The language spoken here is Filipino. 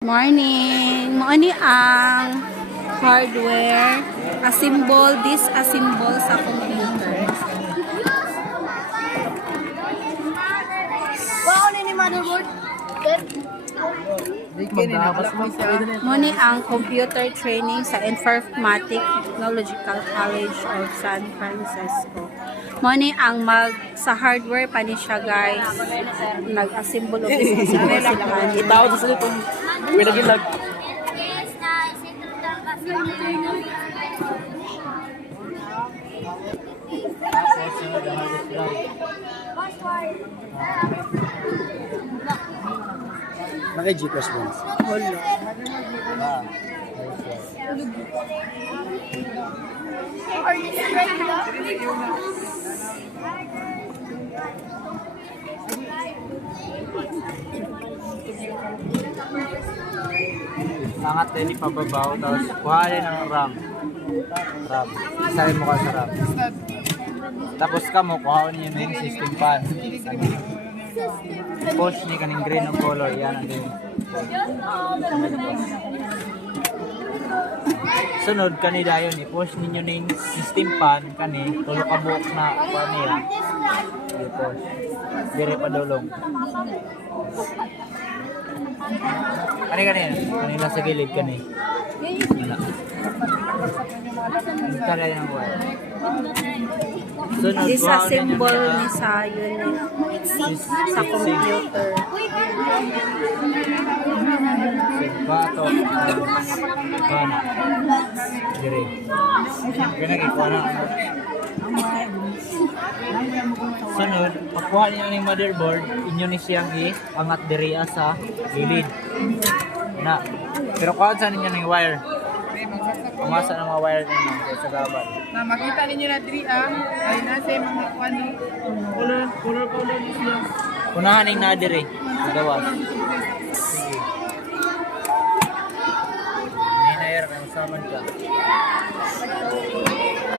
Morning! Moani ang hardware, disassemble sa computer. Wow, ni motherboard. Moani ang computer training sa Informatic Technological College of San Francisco. Moani ang sa hardware pa ni siya, guys. Nag-assemble o disassemble sila kanina. Itaw sa cellphone. May nagilag. Naka GPress mo. Wala. Or this is regular? Angat din ipababaw, tapos kuhanin ang RAM. Isahin mo ka sa RAM. Tapos ka mo, kuhanin yun yung system pan. Push ni kaning green ng color, yan ang din. Sunod kanila yun, i-push ninyo ng system pan kani, tulo ka buhok na pan niya. I-push. Dire pa dulong. Kanina sa gilid kani. Kaya ng wire. Sunod, Disassemble ni sa unit sa computer. Bato. Bana. Dire. Ginagawa na. Sunod, pakuha niyo ng motherboard, inyo ni siyang angat diriya sa gilid. Na. Pero kuha sa ninyo ng wire. Umasa ng mga wire ninyo sa gaban. Na makita ninyo na diri ay nasa mga ano color ni siya. Unahan ng nadiri sa gawas.